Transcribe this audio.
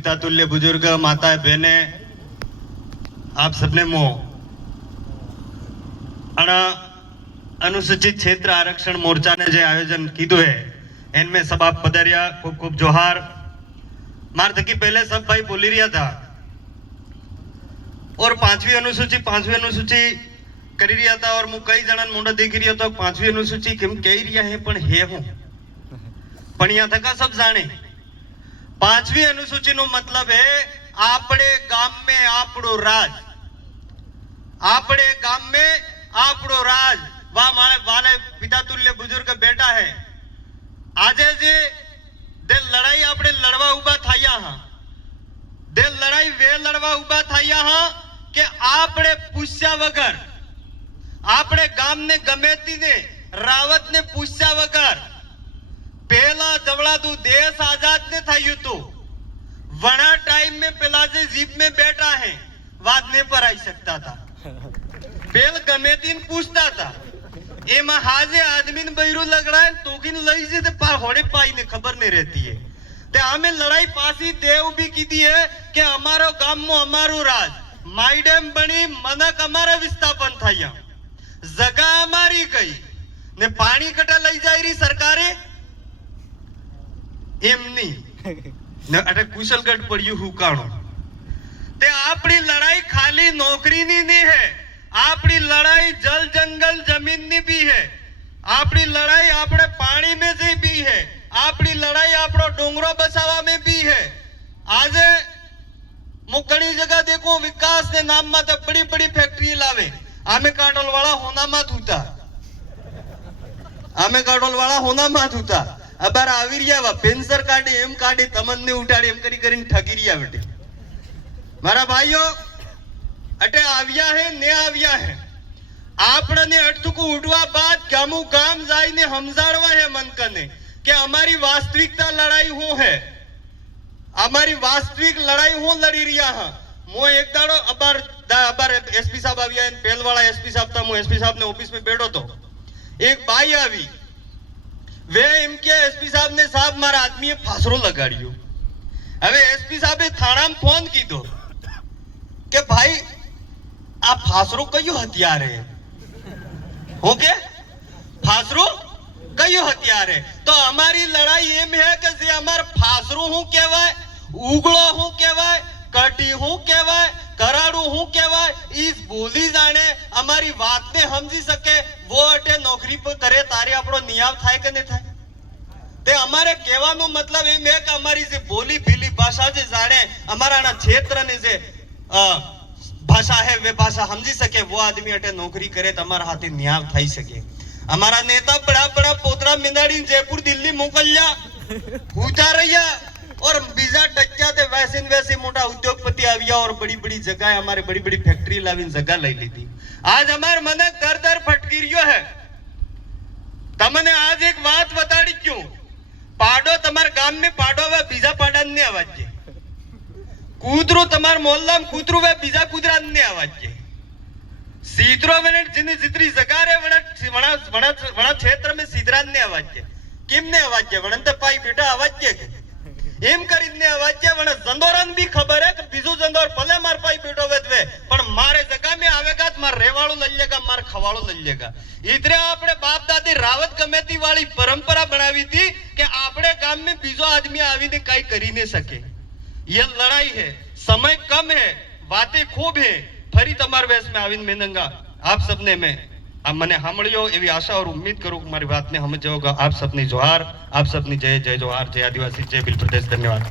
पिता तुल्य बुजुर्ग माता बहने आप सबने अनुसूचित क्षेत्र आरक्षण मोर्चा ने जो आयोजन कीधु है इनमें सब आप पधारिया खूब खूब जोहार। मार थकी पहले सब भाई बोली रिया था और पांचवी अनुसूची करी रिया था और मु कई जन मोटा देख रही तो पांचवी अनुसूची केम कही रिया है पण हे हूं पण या थका सब जाने पांचवी अनुसूची नो मतलब है आपड़े गाम में आपड़ो राज, आपड़े गाम में आपड़ो राज। वाह मारे वाले पिता तुल्य बुजुर्ग बेटा है आजे जे दे लड़ाई आपड़े लड़वा उभा थाया हां दे लड़ाई वे लड़वा उभा थाया हां के आपड़े पूछ्या वगर आपड़े गाम ने गमेती ने रावत ने पूछ्या वगर पहला जवड़ा तू देश आजाद ने थायु तू वना टाइम में पेला जे जीप में बैठा है वादने पर आई सकता था पेल गमेती ने पूछता था एमा हाजे आदमी ने बैरू लग रहा है तो किन लई जे ते पार होड़े पाई ने खबर नहीं रहती है ते हमें लड़ाई पासी देव भी की दी है कि हमारो गाम में हमारू राज माई डैम बनी मनक हमारा विस्थापन थाया जगह हमारी गई ने पानी कटा लई जाई रही सरकारे एमनी ने अटे कुशलगढ़ पड़ियो हुकाणो ते आपड़ी लड़ाई खाली नौकरी नी नहीं है आपड़ी लड़ाई जल जंगल जमीन नी भी है आपड़ी लड़ाई आपड़े पानी में से भी है आपड़ी लड़ाई आपड़ो डोंगरो बसावा में भी है। आज मुकड़ी जगह देखो विकास ने नाम में तो बड़ी बड़ी फैक्ट्री लावे आमे काटोल वाला होना मत होता आमे काटोल वाला होना मत होता अबार आवी रिया वा पेंसर काटे एम काटे तमन ने उठाड़े एम करी करीने ठगी रिया बेटे मारा भाइयों अटे आविया है ने आविया है आपने अटकू उठवा बाद गामू गाम जाइने समझाड़वा है मनकने कि हमारी वास्तविकता लड़ाई हो है हमारी वास्तविक लड़ाई हो लड़ी रिया हां मो एक दाड़ो अबार एसपी साहब आविया है पहल वाला एसपी साहब था मो एसपी साहब ने ऑफिस में बैठो तो एक बाई आवी वे एम के एसपी साहब ने साहब मारा आदमी फासरो लगाड़ियो हवे एसपी साहब थाना में फोन कीधो के भाई आ फासरो कयो हथियार है हो के फासरो कयो हथियार है तो हमारी लड़ाई एम है कि जे हमार फासरो हूं कहवाय उगड़ो हूं कहवाय कटी हूं कहवाय कराड़ू हूं कहवाय इस बोली जाने हमारी बात ने समझी सके वो अटे नौकरी पर करे तारे आपड़ो नियाव थाय के नहीं थाय ते हमारे कहवानो मतलब एम है कि हमारी जे बोली भीली भाषा जे जाने हमारा ना क्षेत्र ने जे भाषा है वे भाषा समझी सके वो आदमी अटे नौकरी करे तो हमारा हाथे न्याय थाई सके। हमारा नेता बड़ा बड़ा पोतरा मिंदाड़ी जयपुर दिल्ली मोकल्या पूछा रहिया और बीजा टच्चा ते वैसे मोटा उद्योगपति आविया और बड़ी बड़ी जगह हमारे बड़ी बड़ी फैक्ट्री लावीन जगह लई लीधी। आज हमार मन दर दर फटकी रियो है तमने आज एक बात बताड़ी क्यों पाडो तमार गाम में पाडो वे बीजा पाडा ने आवाज कूतरू तमार मोहल्ला में कूतरू वे बीजा कूतरा ने आवाज सीधरो वेने जिने जितरी जगह रे वणा क्षेत्र में सीधरा ने आवाज किम ने आवाज वणन त पाई बेटा आवाज एम करीने आवाज वण जंदोरन भी खबर है कि बीजू जंदोर भले मार पाई बेटो वेतवे पण मारे जगह में आवेगा तो मार रेवाळो लई लेगा मार खवाळो लई लेगा। इतरे आपणे बाप दादी रावत गमेती वाली परंपरा बनावी थी कि आपणे गाम में बीजो आदमी आवीने काई करी नहीं सके। ये लड़ाई है समय कम है बातें खूब है फरी तमार वेश में आवीन मेनंगा आप सबने मैं मने सामळ्यो एवी आशा और उम्मीद करूं कि मारी बात ने समझ जाओगा। आप सबनी जोहार आप सबनी जय जय जोहार जय आदिवासी जय बिल प्रदेश धन्यवाद।